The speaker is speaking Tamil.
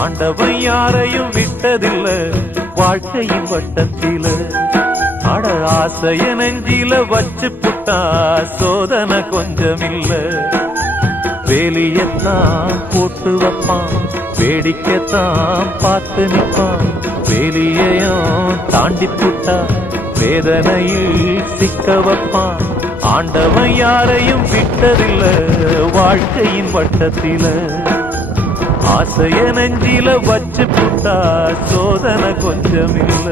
ஆண்டவன் யாரையும் விட்டதில்ல வாழ்க்கையின் வட்டத்தில. அட ஆசைய நெஞ்சில வச்சு புட்டா சோதனை கொஞ்சமில்ல. வேலியத்தான் போட்டு வைப்பான், வேடிக்கைத்தான் பார்த்து நிற்பான். வேலியையும் தாண்டி புட்டா வேதனையில் சிக்க வைப்பான். ஆண்டவன் யாரையும் விட்டதில்ல வாழ்க்கையின் வட்டத்தில. ஆசைய நெஞ்சில வச்சு புட்டா சோதனை கொஞ்சமில்ல.